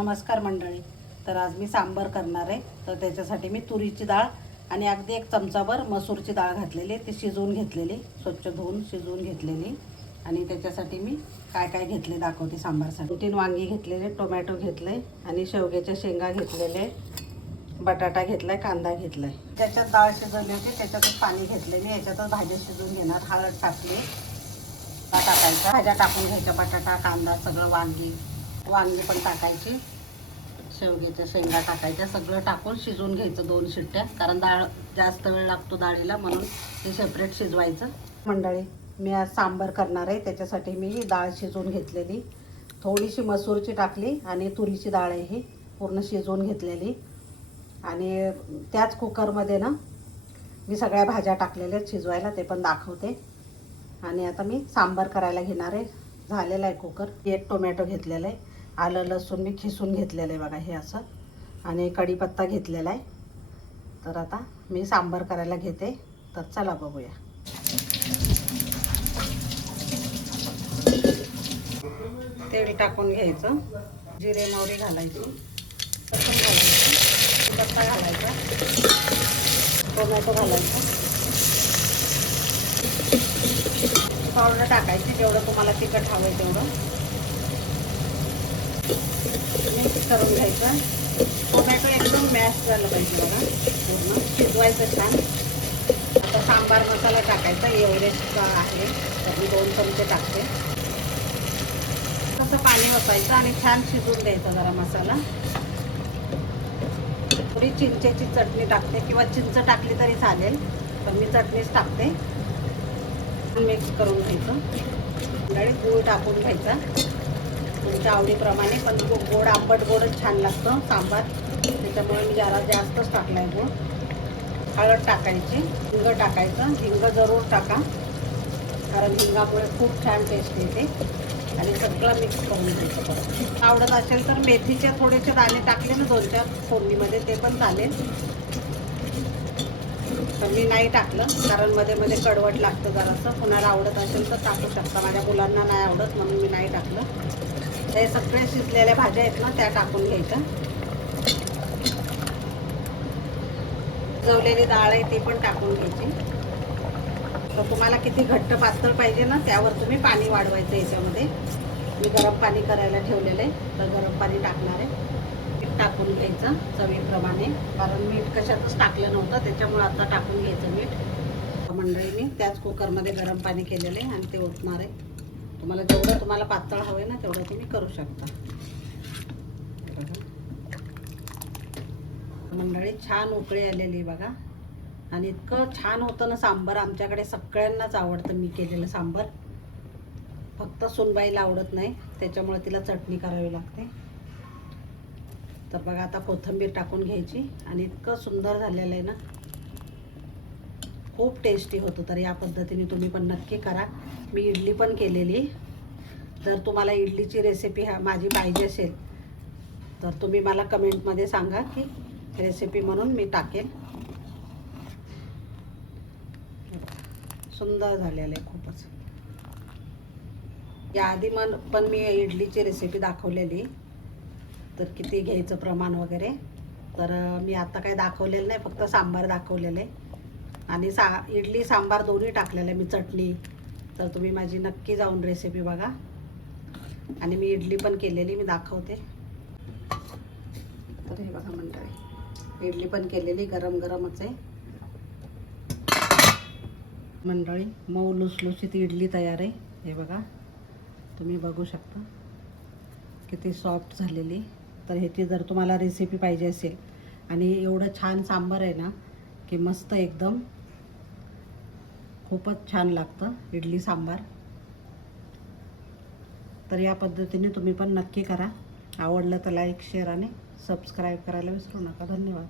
नमस्कार मंडळी. तर आज मी सांबर करणार आहे. तर त्याच्यासाठी मी तुरीची डाळ आणि अगदी 1 चमचाभर मसूरची डाळ घातलेली, ती शिजवून घेतलेली, स्वच्छ धुवून शिजवून घेतलेली. आणि त्याच्यासाठी मी काय काय घेतले दाखवते सांबारसाठी. 3 वांगी घेतलेले, टोमॅटो घेतले आणि शेवग्याच्या शेंगा घेतलेले, बटाटा घेतलाय, कांदा घेतलाय. त्याच्यात डाळ शिजवली होती, त्याच्यातच पाणी घेतले मी. याच्यातच भाज्या शिजवून घेणार. हळद टाकली, टाकायचा, भाज्या टाकून घ्यायच्या, बटाटा, कांदा, सगळं, वांगी पण टाकायची, शेवग्याच्या शेंगा टाकायच्या, सगळं टाकून शिजवून घ्यायचं 2 शिट्ट्या. कारण डाळ जास्त वेळ लागतो डाळीला, म्हणून ते सेपरेट शिजवायचं. मंडळी, मी आज सांबार करणार आहे. त्याच्यासाठी मी ही डाळ शिजवून घेतलेली, थोडीशी मसूरची टाकली आणि तुरीची डाळ आहे ही पूर्ण शिजवून घेतलेली. आणि त्याच कुकरमध्ये ना मी सगळ्या भाज्या टाकलेल्या शिजवायला, ते पण दाखवते. आणि आता मी सांबार करायला घेणार आहे. झालेला आहे कुकर. 1 टोमॅटो घेतलेला आहे, आलं लसूण मी खिसून घेतलेलं आहे बघा, हे असं, आणि कढीपत्ता घेतलेला आहे. तर आता मी सांबार करायला घेते. तर चला बघूया. तेल टाकून घ्यायचं, जिरे मोहरी घालायची, लसूण घालायचं, कढीपत्ता घालायचा, टोमॅटो घालायचा, पावडर टाकायची जेवढं तुम्हाला तिखट हवं आहे तेवढं. मिक्स करून घ्यायचं. टोमॅटो एकदम मॅश झालं पाहिजे बघा, पूर्ण शिजवायचं छान. आता सांबार मसाला टाकायचा, एव्हरेस्टचा आहे, तर मी 2 चमचे टाकते. तसं पाणी ओतायचं आणि छान शिजवून द्यायचा जरा मसाला. थोडी चिंचेची चटणी टाकते, किंवा चिंच टाकली तरी चालेल, पण मी चटणीच टाकते. मिक्स करून घ्यायचं. मंडळी, गूळ टाकून घ्यायचा तुमच्या आवडीप्रमाणे, पण गोड आंबट गोडच छान लागतं सांबार, त्याच्यामुळे मी जरा जास्तच टाकला आहे गूळ. हळद टाकायची, हिंग टाकायचं, हिंग जरूर टाका, कारण हिंगामुळे खूप छान टेस्ट येते. आणि सगळं मिक्स करून घ्यायचं परत. आवडत असेल तर मेथीचे थोडेसे दाणे टाकले ना 2-4 फोडणीमध्ये, ते पण चालेल, पण मी नाही टाकलं, कारण मध्ये मध्ये कडवट लागतं जरासं. कुणाला आवडत असेल तर टाकू शकता. माझ्या मुलांना नाही आवडत, म्हणून मी नाही टाकलं. हे सगळे शिजलेल्या भाज्या आहेत ना, त्या टाकून घ्यायच्या. शिजवलेली डाळ आहे ती पण टाकून घ्यायची. तर तुम्हाला किती घट्ट पातळ पाहिजे ना, त्यावर तुम्ही पाणी वाढवायचं. याच्यामध्ये मी गरम पाणी करायला ठेवलेलं आहे, तर गरम पाणी टाकणार आहे. मीठ टाकून घ्यायचं चवीप्रमाणे, कारण मीठ कशातच टाकलं नव्हतं, त्याच्यामुळे आता टाकून घ्यायचं मीठ. मंडळी, मी त्याच कुकरमध्ये गरम पाणी केलेलं आहे आणि ते ओतणार आहे. तुम्हाला जेवढं तुम्हाला पातळ हवं आहे ना, तेवढं तुम्ही करू शकता. मंडळी, छान उकळी आलेली बघा, आणि इतकं छान होतं ना सांबार. आमच्याकडे सगळ्यांनाच आवडतं मी केलेलं सांबार, फक्त सुनबाईला आवडत नाही, त्याच्यामुळे तिला चटणी करावी लागते. तर बघा, आता कोथिंबीर टाकून घ्यायची, आणि इतकं सुंदर झालेलं आहे ना, खूप टेस्टी होतं. तर या पद्धतीने तुम्ही पण नक्की करा. मी इडली पण केलेली. जर तुम्हाला इडलीची रेसिपी माझी पाहिजे असेल तर तुम्ही मला कमेंटमध्ये सांगा, की रेसिपी म्हणून मी टाकेल. सुंदर झालेलं आहे खूपच. याआधी पण मी इडलीची रेसिपी दाखवलेली, तर किती घ्यायचं प्रमाण वगैरे. तर मी आता काय दाखवलेलं नाही, फक्त सांबार दाखवलेलं आहे. आणि इडली सांबार दोन्ही टाकलेलं आहे मी, चटणी. तर तुम्ही माझी नक्की जाऊन रेसिपी बघा. आणि मी इडली पण केलेली, मी दाखवते. तर हे बघा मंडळी, इडली पण केलेली, गरम गरमच आहे. मंडळी, मऊ लुसलुशीत इडली तयार आहे. हे बघा, तुम्ही बघू शकता किती सॉफ्ट झालेली. तर ह्याची जर तुम्हाला रेसिपी पाहिजे असेल, आणि एवढं छान सांबार आहे ना, की मस्त एकदम, खूपच छान लागतं इडली सांबार. तर या पद्धतीने तुम्ही पण नक्की करा. आवडलं तर लाईक, शेअर आणि सबस्क्राईब करायला विसरू नका. धन्यवाद.